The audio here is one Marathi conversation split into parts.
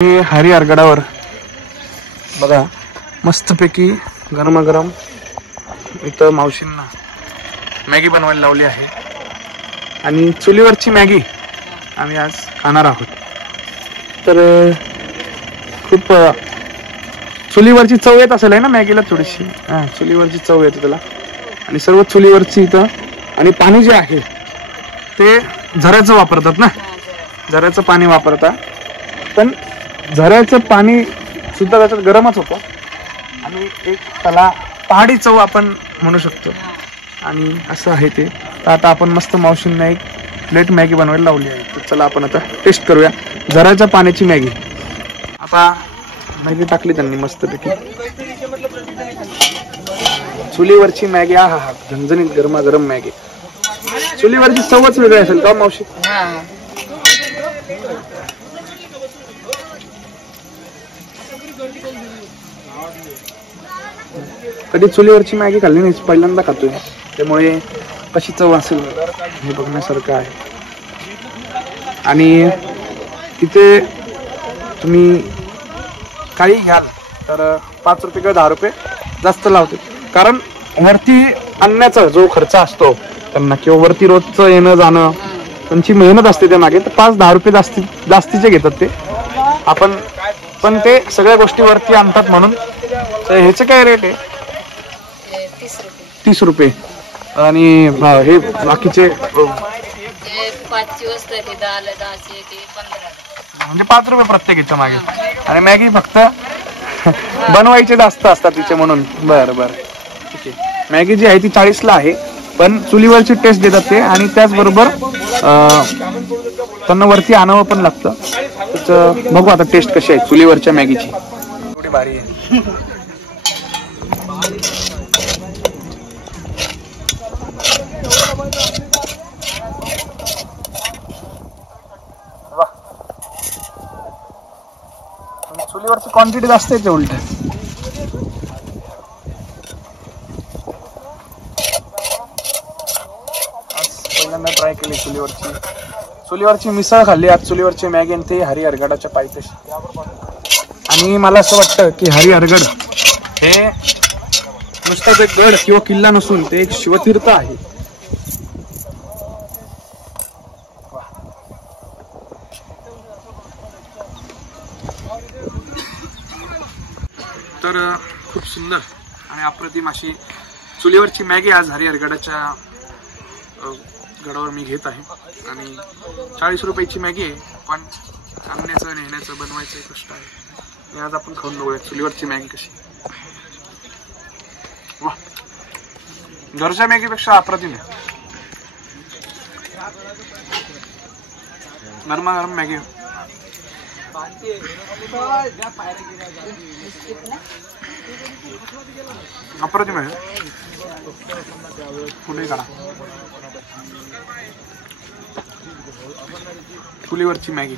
हे हरिहरगडावर बघा मस्तपैकी गरमागरम इथं मावशींना मॅगी बनवायला लावली आहे आणि चुलीवरची मॅगी आम्ही आज खाणार आहोत। तर खूप चुलीवरची चव येत असेल आहे ना मॅगीला थोडीशी। चुलीवरची चव येते त्याला आणि सर्व चुलीवरची इथं। आणि पाणी जे आहे ते झऱ्याचं वापरतात ना, झऱ्याचं पाणी वापरतात, पण झऱ्याचं पाणी सुद्धा त्याच्यात गरमच होतं आणि एक त्याला पहाडी चव आपण म्हणू शकतो आणि असं आहे ते। तर आता आपण मस्त मावशींना एक प्लेट मॅगी बनवायला लावली आहे, तर चला आपण आता टेस्ट करूया झऱ्याच्या पाण्याची मॅगी। आता मॅगी टाकली त्यांनी मस्तपैकी, चुलीवरची मॅगी। हा हा झणझणीत गरमागरम मॅगी। चुलीवरची चवच वेगळी असेल का मावशी? कधी चुलीवरची मॅगी खाल्ली नाही, पहिल्यांदा खातोय, त्यामुळे कशी चव असेल हे बघण्यासारखं आहे। आणि तिथे तुम्ही काही घ्याल तर 5 रुपये किंवा 10 रुपये जास्त लावते, कारण वरती आणण्याचा जो खर्च असतो त्यांना किंवा वरती रोजचं येणं जाणं त्यांची मेहनत असते त्या मागे, तर 5-10 रुपये जास्तीचे घेतात ते। आपण पण ते सगळ्या गोष्टी वरती आणतात म्हणून। तर ह्याचं काय रेट आहे? 30 रुपये। आणि हे बाकीचे 5 वस्तू ते 10 10 ते 15, म्हणजे 5 रुपये प्रत्येकीच्या मागे। आणि मॅगी फक्त बनवायचे जास्त असतात तिचे म्हणून। बरं बरं ठीक आहे। मॅगी जी आहे ती 40 ला आहे, पण चुलीवरची टेस्ट देतात ते आणि त्याचबरोबर त्यांना वरती आणावं पण लागतं। त्याचं बघू आता टेस्ट कशी आहे चुलीवरच्या मॅगीची। थोडी भारी आहे। चुलीवरची क्वांटिटी जास्त आहे उलट। पहिल्यांदा ट्राय केली चुलीवरची मिसळ खाल्ली, आज चुलीवरची मॅगी आणि ते हरिहरगडाच्या पायथ्याशी। आणि मला असं वाटतं की हरिहरगड हे नुसतंच एक गड किंवा किल्ला नसून ते एक शिवतीर्थ आहे। तर खूप सुंदर आणि अप्रतिम अशी चुलीवरची मॅगी आज हरिहरगडाच्या गडावर मी घेत आहे। आणि 40 रुपयाची मॅगी आहे, पण आणण्याचं नेण्याचं बनवायचं कष्ट आहे। आणि आज आपण खाऊन बघूया चुलीवरची मॅगी कशी। वा, घरच्या मॅगीपेक्षा अप्रतिम आहे। गरमागरम मॅगी अप्रतिम आहे। पुढे करा चुलीवरची मॅगी।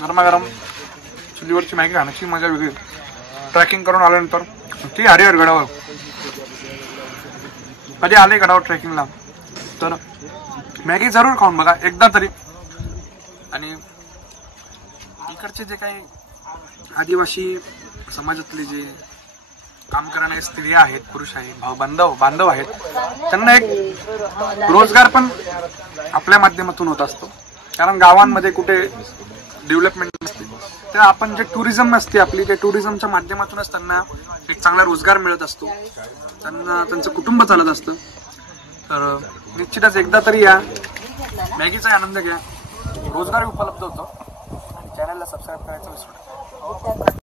गरमागरम चुलीवरची मॅगी खाण्याची मजा वेगळी। ट्रॅकिंग करून आल्यानंतर ती हरिहरगडावर कधी आले गडावर ट्रेकिंगला तर मॅगी जरूर खाऊन बघा एकदा तरी। आणि इकडचे जे काही आदिवासी समाजातले जे काम करणारे स्त्रिया आहेत, पुरुष आहेत, बांधव आहेत, त्यांना एक रोजगार पण आपल्या माध्यमातून होत असतो। कारण गावांमध्ये कुठे डेव्हलपमेंट नसते, तर आपण जे टुरिझम असते आपली, त्या टुरिझमच्या माध्यमातूनच त्यांना एक चांगला रोजगार मिळत असतो, त्यांना त्यांचं कुटुंब चालत असतं। तर निश्चितच एकदा तरी या मॅगीचा आनंद घ्या, रोजगार उपलब्ध होतो। चॅनलला सबस्क्राईब करायचं विसरू नका।